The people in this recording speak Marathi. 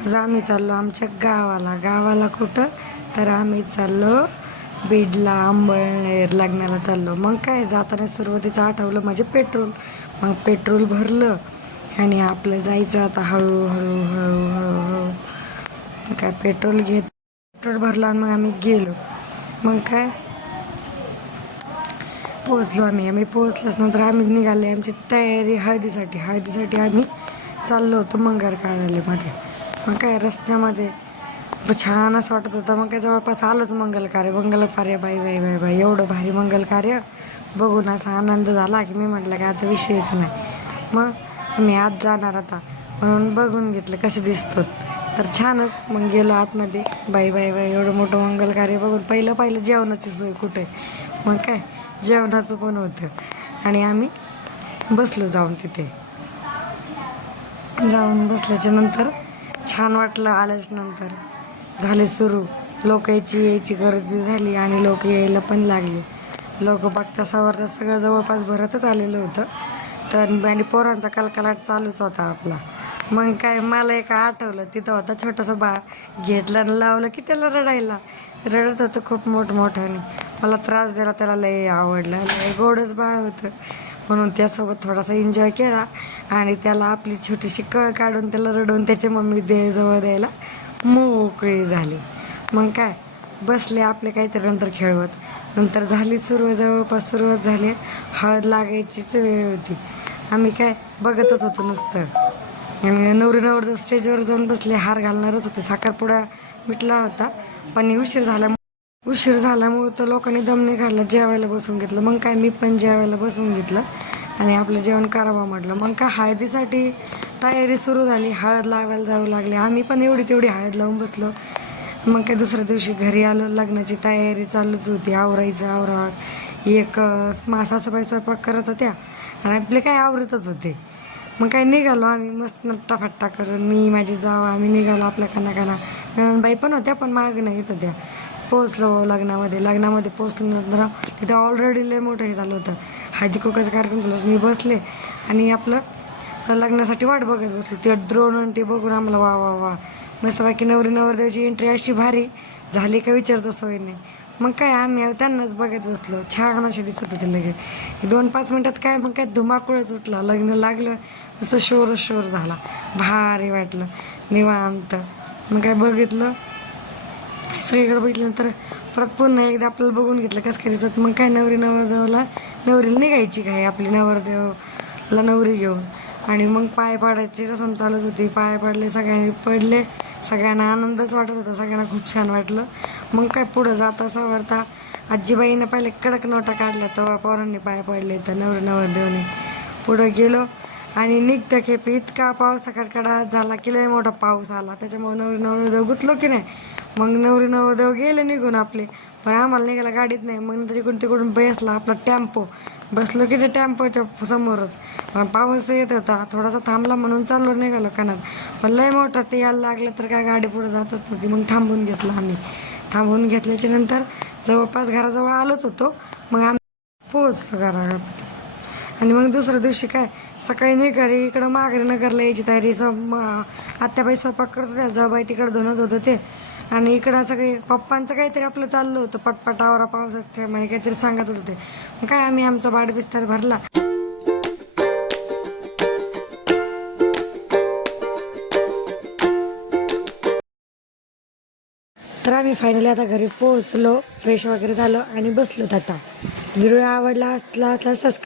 आज आम्ही चाललो आमच्या गावाला. गावाला कुठं? तर आम्ही चाललो बीडला अंबळनेर लग्नाला चाललो. मग काय जाताना सुरुवातीचं आठवलं म्हणजे पेट्रोल. मग पेट्रोल भरलं आणि आपलं जायचं आता हळूहळू हळू हळू हळू काय पेट्रोल घेत पेट्रोल भरलं आणि मग आम्ही गेलो. मग काय? पोचलो आम्ही. आम्ही पोचल्याच नंतर आम्ही निघाले. आमची तयारी हळदीसाठी हळदीसाठी आम्ही चाललो होतो मंगार कार्यालयमध्ये. मग काय रस्त्यामध्ये. छान असं वाटत होतं. मग काय जवळपास आलंच मंगल कार्य मंगल कार्य बाई बाई बाई बाई. एवढं भारी मंगल कार्य बघून असा आनंद झाला की मी म्हटलं काय आता विषयच नाही. मग मी आत जाणार आता. म्हणून बघून घेतलं कसे दिसतो तर छानच. मग गेलो आतमध्ये. बाई बाई बाई एवढं मोठं मंगल कार्य बघून. पहिलं पाहिलं जेवणाची सोय कुठे? मग काय? जेवणाचं पण होतं. आणि आम्ही बसलो जाऊन तिथे. जाऊन बसल्याच्या नंतर छान वाटलं आल्याच्यानंतर. झाले सुरू. लोक यायची यायची गर्दी झाली आणि लोक यायला पण लागले. लोक बघता सावरता सगळं जवळपास भरतच आलेलं होतं. तर आणि पोरांचा कलकलाट चालूच होता आपला. मग काय मला एक आठवलं. तिथं होता छोटंसं बाळ. घेतलं आणि लावलं की त्याला रडायला. रडत होतं खूप मोठमोठ्याने. मला त्रास दिला त्याला लय आवडलं. लय गोडच बाळ होतं. म्हणून त्यासोबत थोडासा एन्जॉय केला. आणि त्याला आपली छोटीशी कळ काढून त्याला रडवून त्याची मम्मी दे जवळ द्यायला मोकळी झाली. मग काय बसले आपले काहीतरी नंतर खेळवत. नंतर झाली सुरुवात जवळपास सुरुवात झाली. हळद लागायचीच वेळ होती. आम्ही काय बघतच होतो नुसतं. आणि नवरी नवर स्टेजवर जाऊन बसले हार घालणारच होते. साखरपुडा मिटला होता. पण उशीर झाला उशीर झाल्यामुळं तर लोकांनी दम नाही काढला जेवायला बसून घेतलं. मग काय मी पण जेवायला बसून घेतलं आणि आपलं जेवण करावं म्हटलं. मग काय हळदीसाठी तयारी सुरू झाली. हळद लावायला जावं लागली. आम्ही पण एवढी तेवढी हळद लावून बसलो. मग काय दुसऱ्या दिवशी घरी आलो. लग्नाची तयारी चालूच होती. आवरायचं आवरा एक मासा सासूबाई स्वयंपाक करत होत्या आणि आपले काय आवरतच होते. मग काय निघालो आम्ही. मस्त नट्टाफट्टा करून मी माझी जाव आम्ही निघालो आपल्या कानाकाना. नंदबाई पण होत्या पण माग नाही येत होत्या. पोहोचलो लग्नामध्ये. लग्नामध्ये पोहोचल्यानंतर तिथं ऑलरेडी लय मोठं हे झालं होतं. हळदी कुकाचा कार्यक्रम झाला मी बसले आणि आपलं लग्नासाठी वाट बघत बसलो. ते ड्रोन आणि ते बघून आम्हाला वा वा वा. मस्तपैकी नवरी नवरदेवची एंट्री अशी भारी. झाली का विचारता सोय नाही. मग काय आम्ही त्यांनाच बघत बसलो. छान असे दिसत होते लगे दोन पाच मिनटात काय मग काय धुमाकूळच उठला. लग्न लागलं नुसतं शोर शोर झाला. भारी वाटलं. निवांत. मग काय बघितलं सगळीकडे बघितल्यानंतर परत पुन्हा एकदा आपल्याला बघून घेतलं कसं काय दिसत. मग काय नवरी नवरदेवाला नवरीला निघायची काय आपली नवरदेवला नवरी घेऊन? आणि मग पाय पाडायची रसम चालूच होती. पाय पाडले सगळ्यांनी पडले. सगळ्यांना आनंदच वाटत होता. सगळ्यांना खूप छान वाटलं. मग काय पुढं जाता सावरता आजीबाईनं पहिले कडक नोटा काढल्या. तेव्हा पोरांनी पाय पडले तर नवरी नवरदेवने पुढं गेलो. आणि निघतं खेप. इतका पाऊस कडकडा झाला की लय मोठा पाऊस आला. त्याच्यामुळे नवरी नवरदेव गुतलो की नाही? मग नवरी नवरदेव गेले निघून आपले. पण आम्हाला निघायला गाडीत नाही. मग नंतर इकडून तिकडून बसला आपला टॅम्पो. बसलो की ते टॅम्पोच्या समोरच. पण पाऊस येत होता. थोडासा थांबला म्हणून चाललो निघालो कानात. पण लय मोठा ते यायला लागलं तर काय गाडी पुढे जातच नव्हती. मग थांबून घेतलं आम्ही. थांबून घेतल्याच्या नंतर जवळपास घराजवळ आलोच होतो. मग आम्ही पोहोचलो घरा आणि मग दुसऱ्या दिवशी काय? सकाळी निघाली इकडं माघारी नगरला यायची तयारी. सब आत्याबाई स्वयंपाक करत होत्या. जाबाई तिकडं धुणत होतं. ते आणि इकडं सगळे पप्पांचं काहीतरी आपलं चाललं होतं. पटपटावरा पावसात म्हणे काहीतरी सांगतच होते. मग काय आम्ही आमचा बाडबिस्तार भरला. तर आम्ही फायनली आता घरी पोहोचलो. फ्रेश वगैरे झालो आणि बसलो आता. व्हिडिओ आवडला असला असला सबस्क्राईब